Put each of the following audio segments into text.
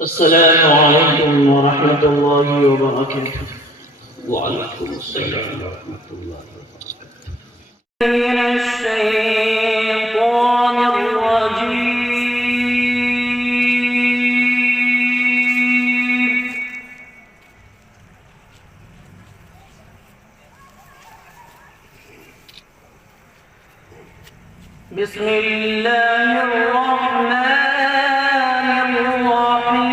السلام عليكم ورحمة الله وبركاته. وعليكم السلام ورحمة الله وبركاته. من الشيطان الرجيم. بسم الله الرحمن الرحيم.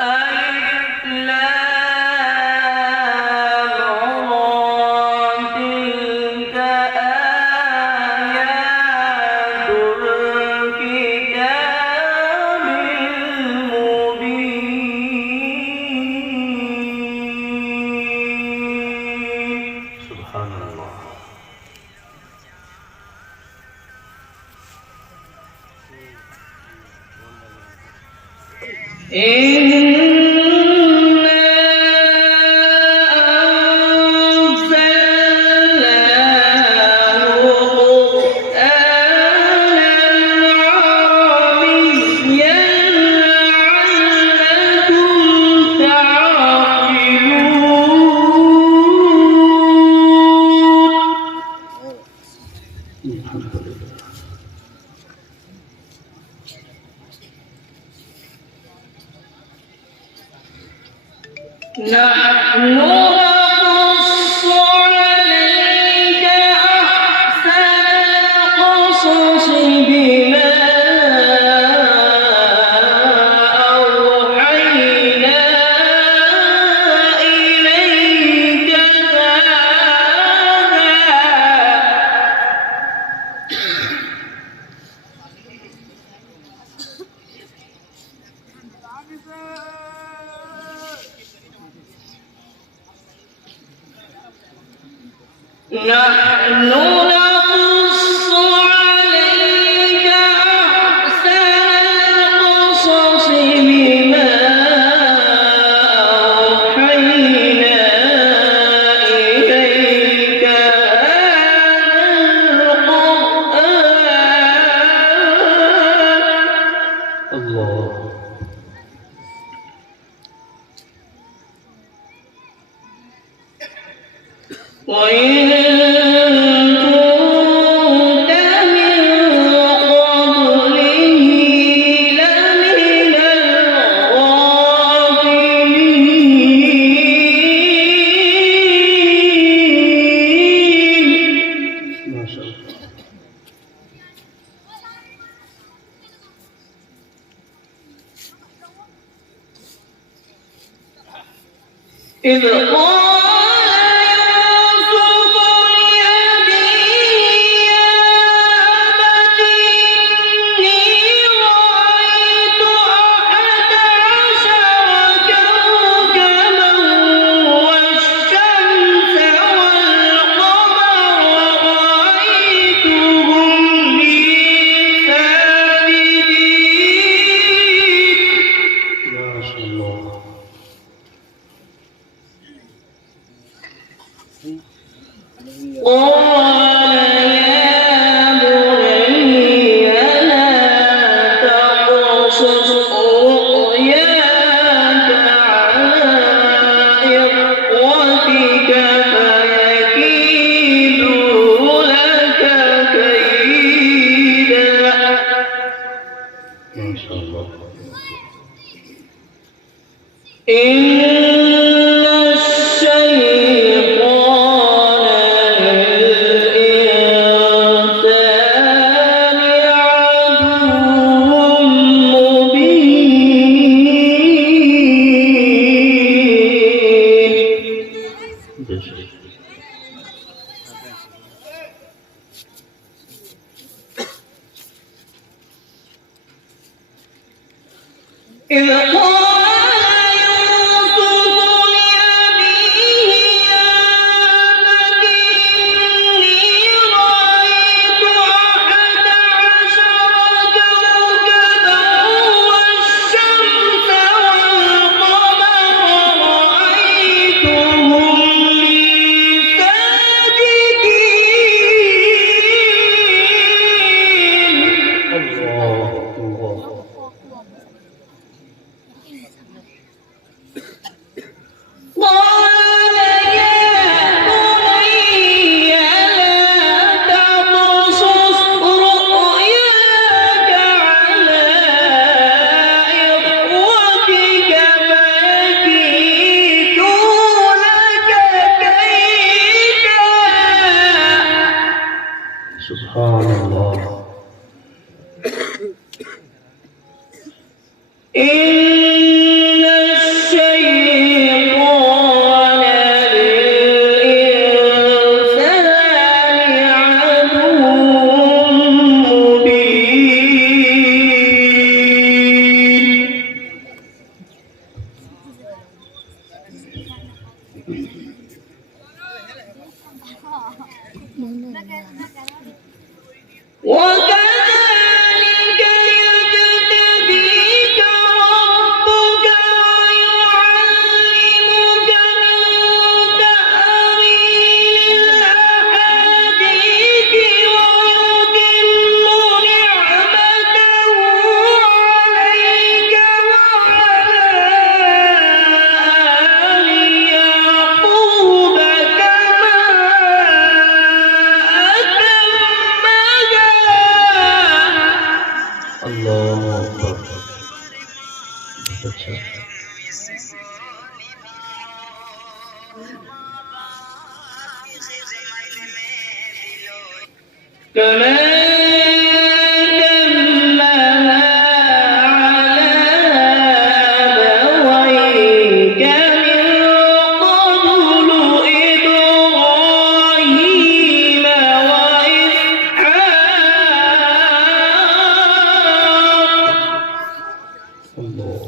ألف لام را تلك آيات الكتاب المبين. سبحان الله. الحمد لله. نحن نقص عليك أحسن القصص بما أوحينا إليك نحن نقص عليك أحسن القصص بما أوحينا إليك هذا القرآن. الله. وإن كنت من قبله لمن الغافلين. ما شاء الله. إذ قال يوسف لأبيه يا أبت إني رأيت أحد عشر كوكبا والشمس والقمر رأيتهم لي ساجدين. ما شاء الله. قال يا بني لا تقصص رؤياك على إخوتك فيكيدوا لك كيدا. ما شاء الله. إن الشيطان للإنسان عدو مبين. إذ قال يوسف لأبيه يا أبت إني رأيت أحد عشر كوكبا سبحان الله. إن الشيطان للإنسان عدو مبين وكذلك يجتبيك ربك ويعلمك من تأويل الأحاديث ويتم نعمته عليك وعلى آل يعقوب كما أتمها الله أكبر. अच्छा كما دمها على أبويك من قبل إبراهيم وإسحاق الله.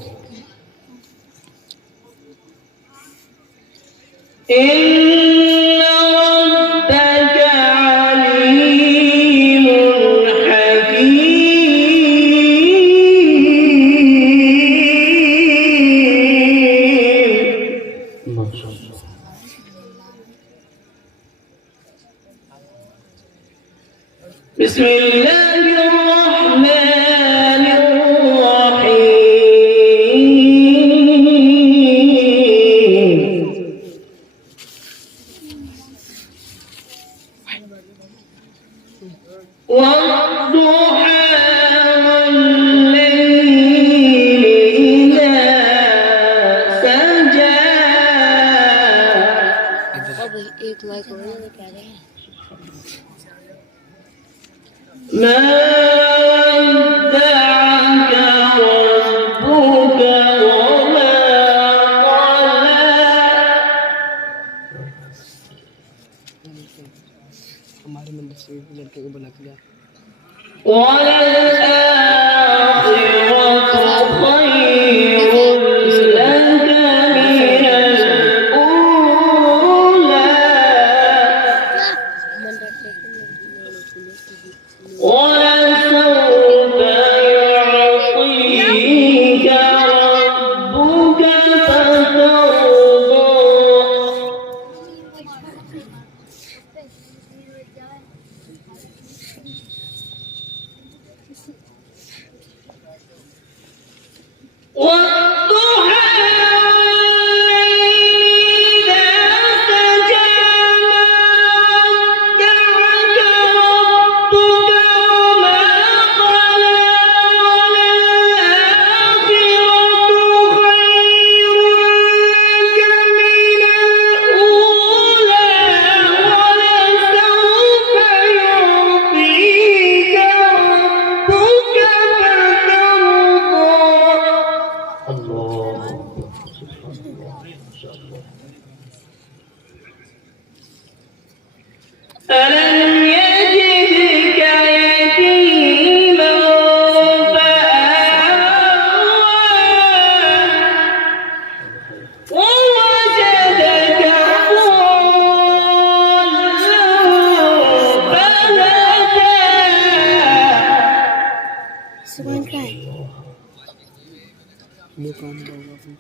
إن ربك عليم حكيم ما شاء الله. بسم الله الرحمن الرحيم والضحى والليل إذا سجى अब एक लाइक और ये क्या है ما ودعك ربك وما قلى हमारे मंदिर से लड़के को बुला के लिया وللآخرة خير لك من الأولى मंदिर से ولسوف يعطيك ربك فترضى والضحى والليل إذا سجى ما ودعك ربك وما قلى وللآخرة خير لك من الأولى ولسوف يعطيك ربك فترضى الله أكبر. سبحان الله. ما شاء الله. ألم يجدك يتيما فآوى ووجدك ضالا فهدى सुबह क्या है ये काम होगा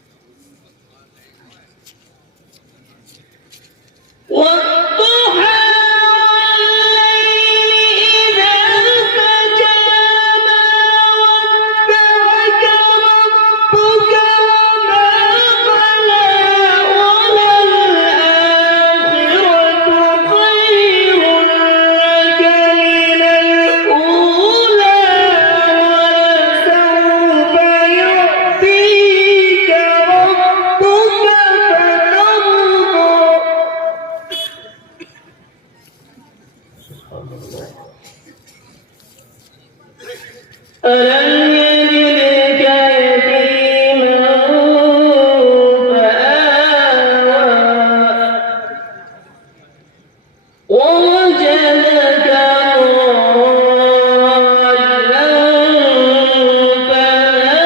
والضحى والليل إذا سجى ما ودعك ربك وما قلى وللآخرة خير لك من الأولى ولسوف يعطيك ألم يجدك يتيما فآوى ووجدك ضالا فهدى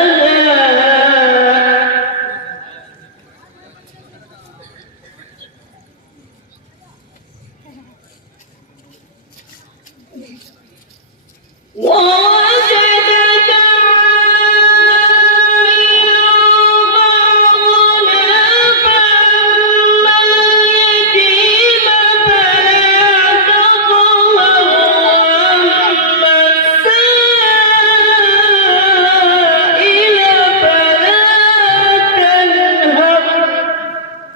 ووجدك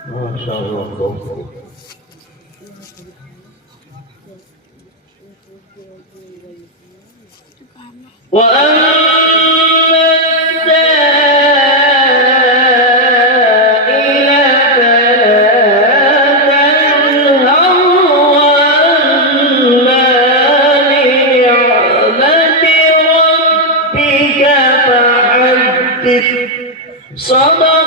ما شاء الله الله. وأما السائل فلا تنهر وأما بنعمة ربك فحدث صدق